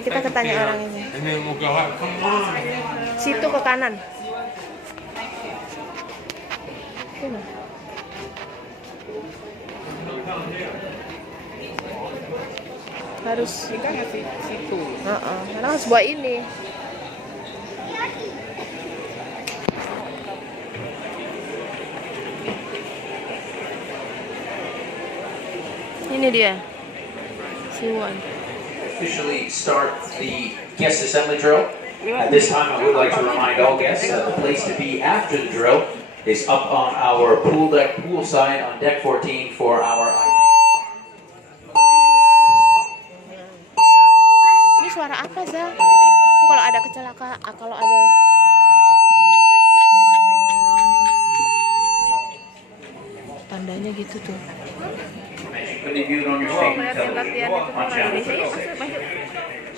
kita ketanya orang ini. Situ ke kanan. Sini. Harus kita ngasih situ. Karena harus buat ini. Ini dia. Siwan. Officially start the guest assembly drill. At this time, I would like to remind all guests that the place to be after the drill is up on our pool deck, pool side on deck 14 for our. Ini suara apa, Za? Kalau ada kecelakaan, kalau ada tandanya gitu tuh.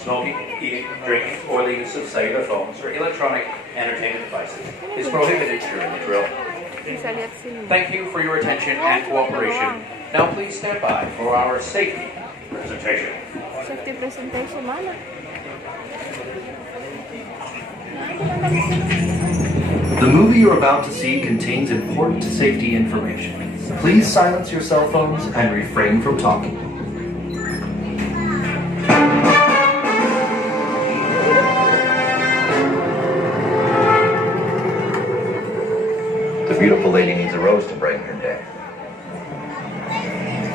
Smoking, eating, drinking, or the use of cellular phones or electronic entertainment devices is prohibited during the drill. Bisa lihat sini. Thank you for your attention and cooperation. Now please stand by for our safety presentation. Safety presentation mana? The movie you're about to see contains important safety information. Please silence your cell phones and refrain from talking. The beautiful lady needs a rose to brighten her day.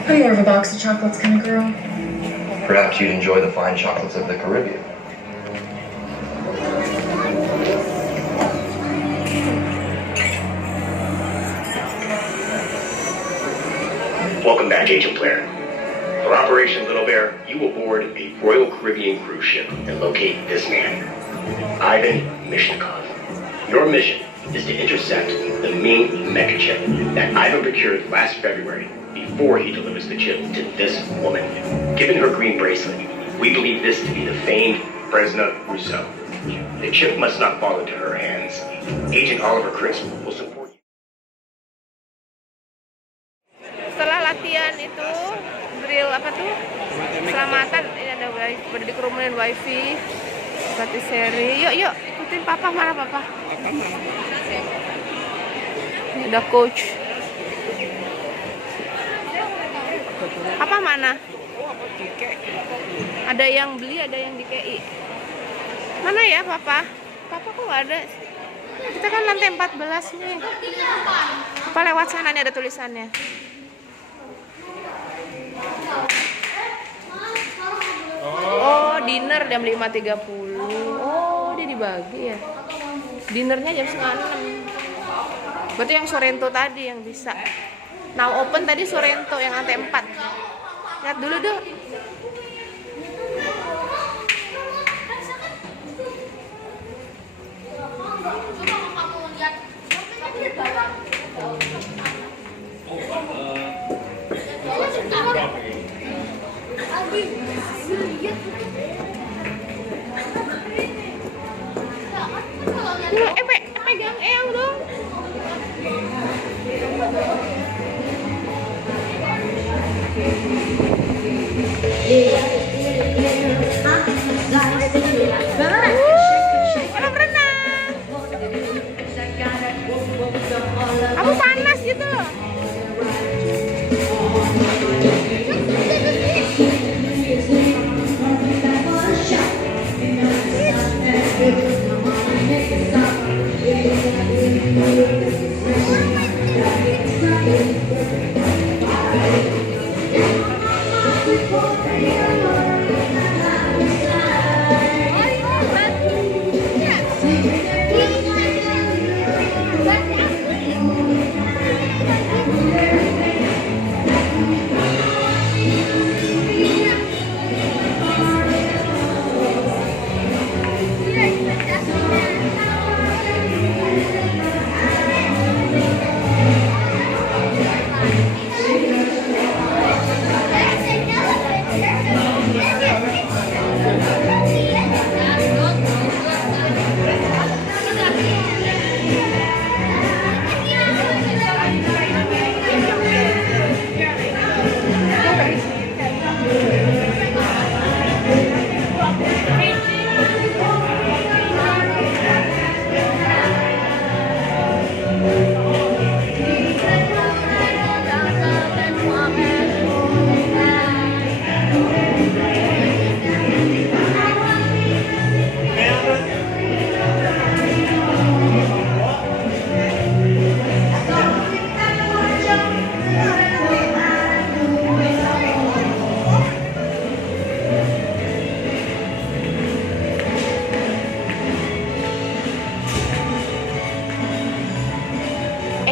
Are you more of a box of chocolates kind of girl? Perhaps you'd enjoy the fine chocolates of the Caribbean. Welcome back, Agent Blair. For Operation Little Bear, you will board a Royal Caribbean cruise ship and locate this man, Ivan Mishnikov. Your mission is to intercept the Ming mecha chip that Ivan procured last February before he delivers the chip to this woman. Given her green bracelet, we believe this to be the famed Fresna Rousseau. The chip must not fall into her hands. Agent Oliver Crisp will support you. Setelah latihan itu drill apa tuh? Selamatan. Ini ada dikerumunin wifi. Ganti seri. Yuk ikutin papa, mana papa? Ini ada coach. Apa mana? Ada yang beli, ada yang di KI. Mana ya papa? Papa kok nggak ada? Kita kan lantai 14 nih. Apa lewat sana nih ada tulisannya. Oh, dinner jam 5.30. Oh, dia dibagi ya. Dinernya jam 5:30. Berarti yang Sorrento tadi yang bisa. Now open tadi Sorrento yang lantai 4. Lihat dulu dong. Pegang Eyang dong. Kolam renang. Kamu panas gitu.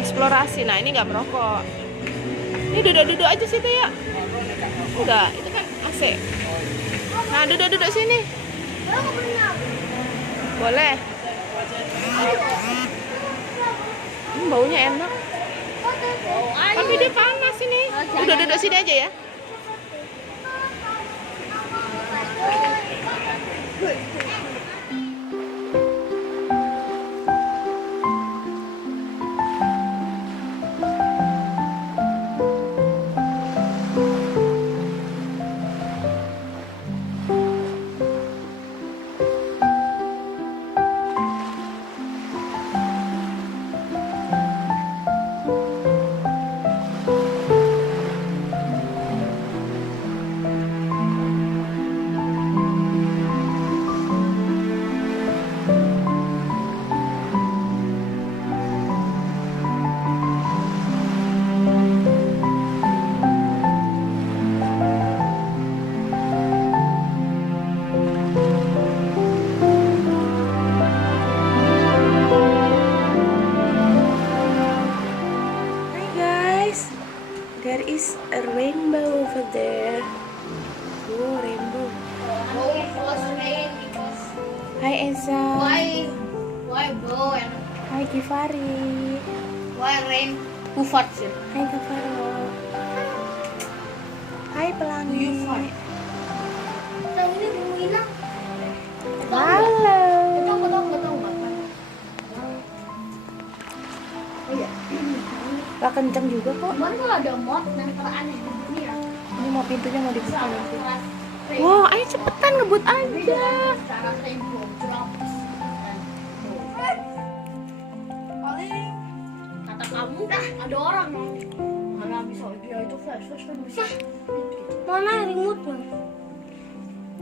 eksplorasi. Nah ini nggak merokok. Ini duduk-duduk aja situ ya. Enggak, itu kan AC. Nah duduk-duduk sini. Boleh. Baunya enak. Tapi dia panas ini. Duduk-duduk sini aja ya. There is a rainbow over there. Oh, rainbow. Hi Eza. Why bow and Hi Ghifari. why rain? Who farts here? Hai Varo. Hai pelangi. Yang ini mau hilang. Halo. Gak tahu. Oh iya. Gak kenceng juga kok. Cuman kalau ada mod yang teraneh di dunia. Ini mau pintunya mau dibuka nanti. Keras Wow, ayo cepetan ngebut aja. cara rainbow cerapis. Paling kata kamu ada orang yang mana bisa dia itu flash kan bisa. Mana remote-nya?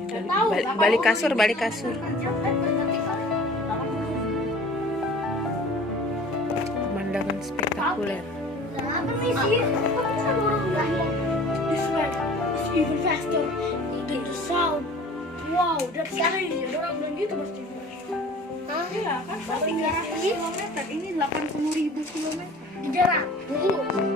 Gak tahu. Balik kasur, balik kasur. Pemandangan spektakuler. Permisi, kok bisa ada orang belakang? This way, it's even faster than the sound. Wow, that's crazy. Ada orang bilang gitu pasti. Iya, kan 300 km, ini 80.000 km. 300.